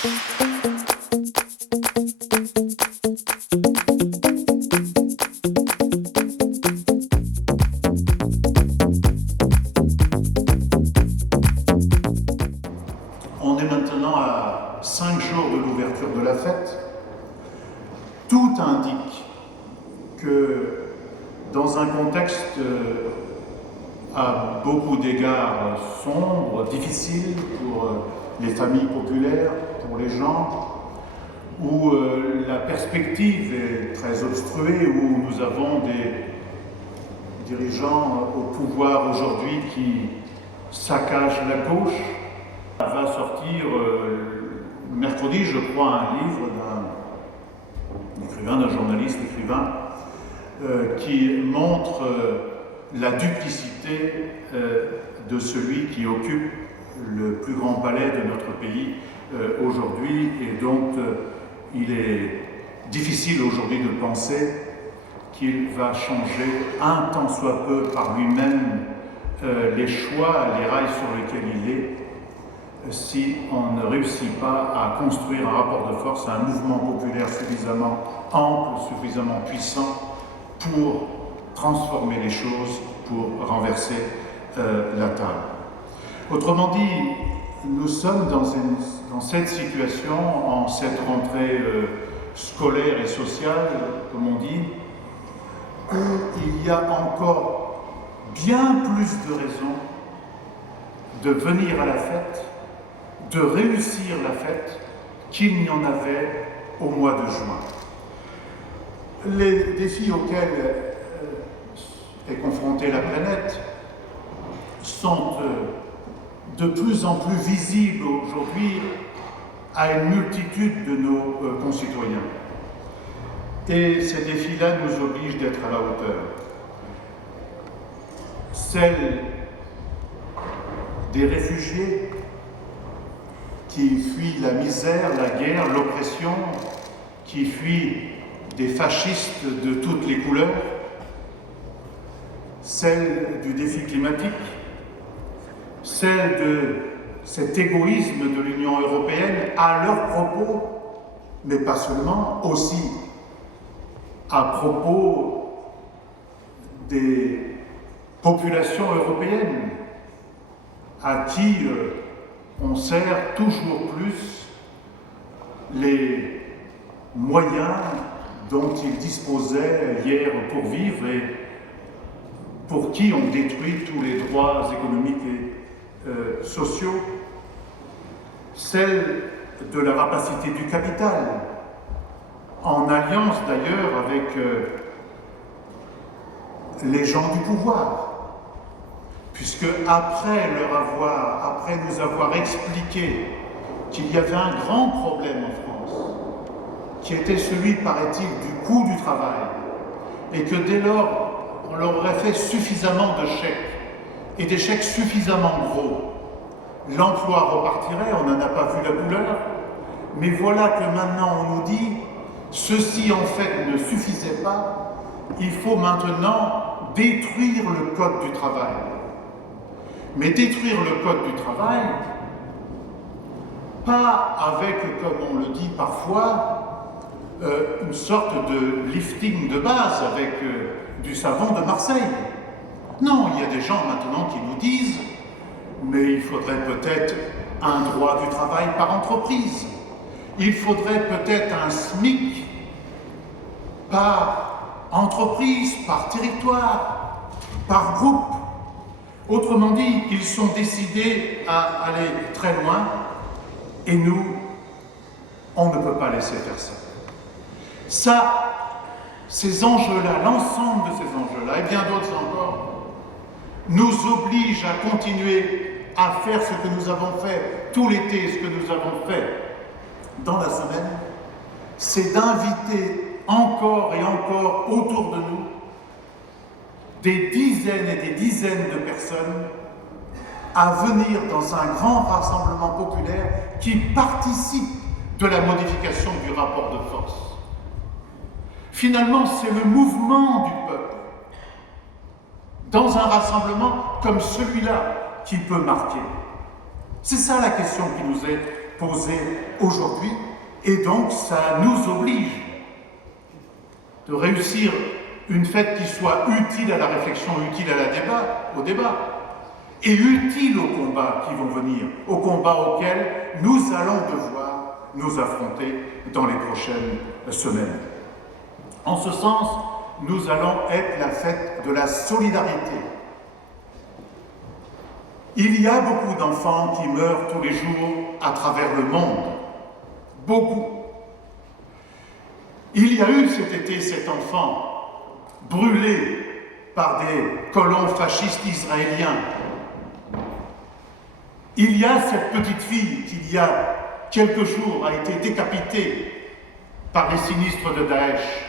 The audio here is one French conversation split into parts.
On est maintenant à 5 jours de l'ouverture de la fête. Tout indique que dans un contexte à beaucoup d'égards sombre, difficile pour les familles populaires, pour les gens, où la perspective est très obstruée, où nous avons des dirigeants au pouvoir aujourd'hui qui saccagent la gauche, va sortir mercredi, je crois, un livre d'un journaliste écrivain, qui montre la duplicité de celui qui occupe le plus grand palais de notre pays aujourd'hui, et donc il est difficile aujourd'hui de penser qu'il va changer un tant soit peu par lui-même les choix, les rails sur lesquels il est, si on ne réussit pas à construire un rapport de force, un mouvement populaire suffisamment ample, suffisamment puissant pour transformer les choses, pour renverser la table. Autrement dit, nous sommes dans cette situation, en cette rentrée scolaire et sociale, comme on dit, où il y a encore bien plus de raisons de venir à la fête, de réussir la fête, qu'il n'y en avait au mois de juin. Les défis auxquels est confrontée la planète sont de plus en plus visibles aujourd'hui à une multitude de nos concitoyens. Et ces défis-là nous obligent d'être à la hauteur. Celle des réfugiés qui fuient la misère, la guerre, l'oppression, qui fuient des fascistes de toutes les couleurs, celle du défi climatique, celle de cet égoïsme de l'Union européenne à leur propos, mais pas seulement, aussi à propos des populations européennes à qui on sert toujours plus les moyens dont ils disposaient hier pour vivre et pour qui on détruit tous les droits économiques et sociaux, celle de la rapacité du capital, en alliance d'ailleurs avec les gens du pouvoir, puisque après nous avoir expliqué qu'il y avait un grand problème en France, qui était celui, paraît-il, du coût du travail, et que dès lors, on leur aurait fait suffisamment de chèques, et des chèques suffisamment gros, l'emploi repartirait, on n'en a pas vu la couleur, mais voilà que maintenant on nous dit, ceci en fait ne suffisait pas, il faut maintenant détruire le code du travail. Mais détruire le code du travail, pas avec, comme on le dit parfois, une sorte de lifting de base avec du savon de Marseille. Non, il y a des gens maintenant qui nous disent mais il faudrait peut-être un droit du travail par entreprise. Il faudrait peut-être un SMIC par entreprise, par territoire, par groupe. Autrement dit, ils sont décidés à aller très loin et nous, on ne peut pas laisser faire ça. Ça, ces enjeux-là, l'ensemble de ces enjeux-là, et bien d'autres encore, nous obligent à continuer à faire ce que nous avons fait tout l'été, ce que nous avons fait dans la semaine, c'est d'inviter encore et encore autour de nous des dizaines et des dizaines de personnes à venir dans un grand rassemblement populaire qui participe de la modification du rapport de force. Finalement, c'est le mouvement du peuple dans un rassemblement comme celui-là qui peut marquer. C'est ça la question qui nous est posée aujourd'hui, et donc ça nous oblige de réussir une fête qui soit utile à la réflexion, utile au débat, et utile aux combats qui vont venir, aux combats auxquels nous allons devoir nous affronter dans les prochaines semaines. En ce sens, nous allons être la fête de la solidarité. Il y a beaucoup d'enfants qui meurent tous les jours à travers le monde. Beaucoup. Il y a eu cet été cet enfant brûlé par des colons fascistes israéliens. Il y a cette petite fille qui, il y a quelques jours, a été décapitée par les sinistres de Daesh.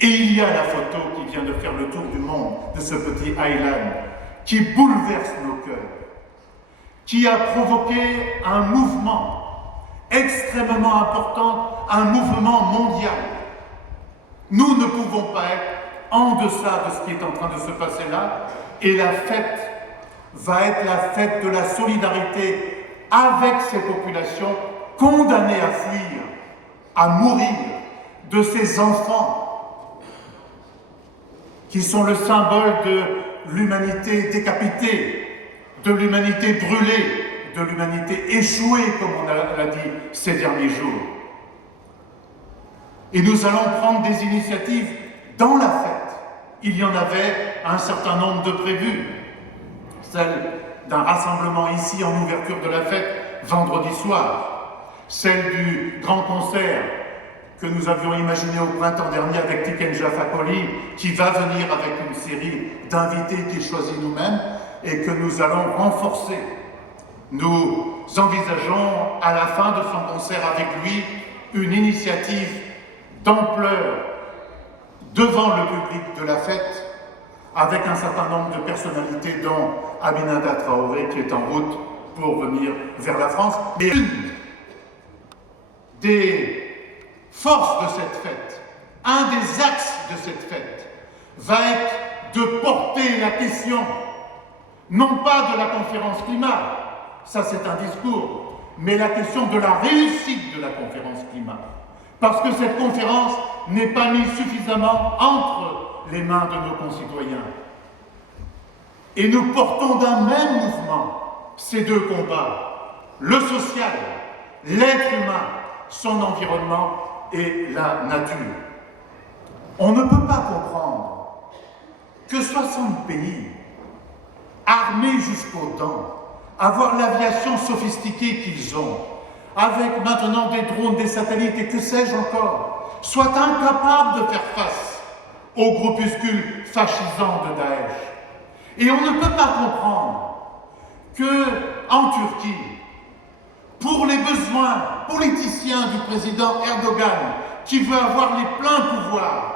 Et il y a la photo qui vient de faire le tour du monde de ce petit Aylan qui bouleverse nos cœurs, qui a provoqué un mouvement extrêmement important, un mouvement mondial. Nous ne pouvons pas être en deçà de ce qui est en train de se passer là, et la fête va être la fête de la solidarité avec ces populations condamnées à fuir, à mourir, de ces enfants qui sont le symbole de l'humanité décapitée, de l'humanité brûlée, de l'humanité échouée, comme on l'a dit ces derniers jours. Et nous allons prendre des initiatives dans la fête. Il y en avait un certain nombre de prévues. Celle d'un rassemblement ici en ouverture de la fête vendredi soir. Celle du grand concert que nous avions imaginé au printemps dernier avec Tiken Fakoli, qui va venir avec une série d'invités qu'il choisit nous-mêmes et que nous allons renforcer. Nous envisageons à la fin de son concert avec lui une initiative d'ampleur devant le public de la fête avec un certain nombre de personnalités dont Aminata Traoré qui est en route pour venir vers la France. Et une des forces de cette fête, un des axes de cette fête va être de porter la question non pas de la conférence climat, ça c'est un discours, mais la question de la réussite de la conférence climat. Parce que cette conférence n'est pas mise suffisamment entre les mains de nos concitoyens. Et nous portons d'un même mouvement ces deux combats, le social, l'être humain, son environnement et la nature. On ne peut pas comprendre que 60 pays, armés jusqu'aux dents, avoir l'aviation sophistiquée qu'ils ont, avec maintenant des drones, des satellites et que sais-je encore, soient incapables de faire face aux groupuscules fascisants de Daesh. Et on ne peut pas comprendre que, en Turquie, pour les besoins politiciens du président Erdogan, qui veut avoir les pleins pouvoirs,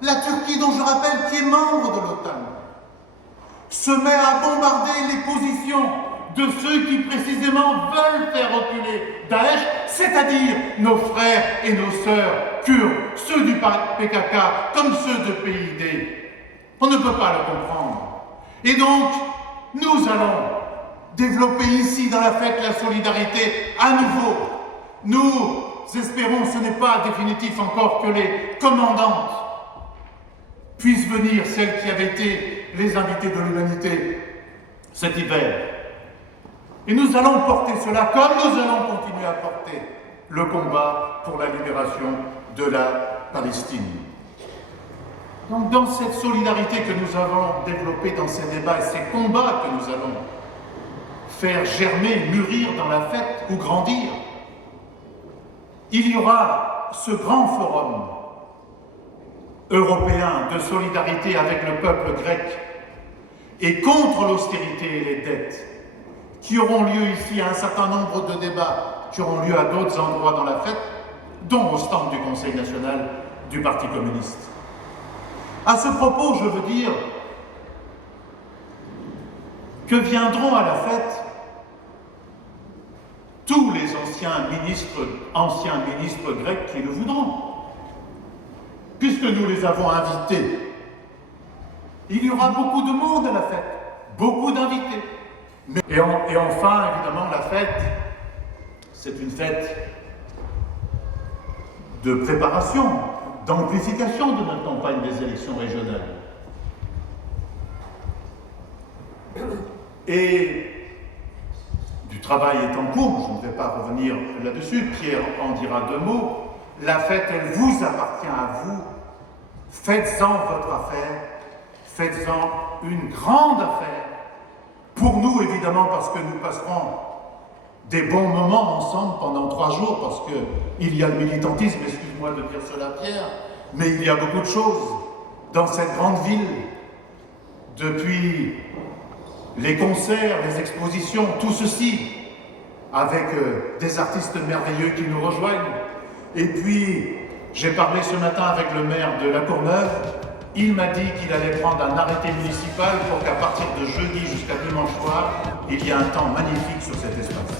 la Turquie, dont je rappelle qui est membre de l'OTAN, se met à bombarder les positions de ceux qui précisément veulent faire reculer Daesh, c'est-à-dire nos frères et nos sœurs kurdes, ceux du PKK comme ceux de PID. On ne peut pas le comprendre. Et donc, nous allons développer ici dans la fête la solidarité à nouveau. Nous espérons, ce n'est pas définitif encore, que les commandantes puissent venir, celles qui avaient été les invités de l'humanité cet hiver. Et nous allons porter cela comme nous allons continuer à porter le combat pour la libération de la Palestine. Donc dans cette solidarité que nous avons développée dans ces débats et ces combats que nous allons faire germer, mûrir dans la fête ou grandir, il y aura ce grand forum européen de solidarité avec le peuple grec et contre l'austérité et les dettes, qui auront lieu ici à un certain nombre de débats, qui auront lieu à d'autres endroits dans la fête, dont au stand du Conseil national du Parti communiste. À ce propos, je veux dire que viendront à la fête tous les anciens ministres grecs qui le voudront, puisque nous les avons invités. Il y aura beaucoup de monde à la fête, beaucoup d'invités. Et enfin, évidemment, la fête c'est une fête de préparation, d'amplification de notre campagne des élections régionales. Et du travail est en cours, je ne vais pas revenir là-dessus, Pierre en dira deux mots. La fête, elle vous appartient à vous. Faites-en votre affaire, faites-en une grande affaire. Pour nous, évidemment, parce que nous passerons des bons moments ensemble pendant 3 jours, parce qu'il y a le militantisme, excuse-moi de dire cela, Pierre, mais il y a beaucoup de choses dans cette grande ville, depuis les concerts, les expositions, tout ceci, avec des artistes merveilleux qui nous rejoignent. Et puis, j'ai parlé ce matin avec le maire de La Courneuve. Il m'a dit qu'il allait prendre un arrêté municipal pour qu'à partir de jeudi jusqu'à dimanche soir, il y ait un temps magnifique sur cet espace.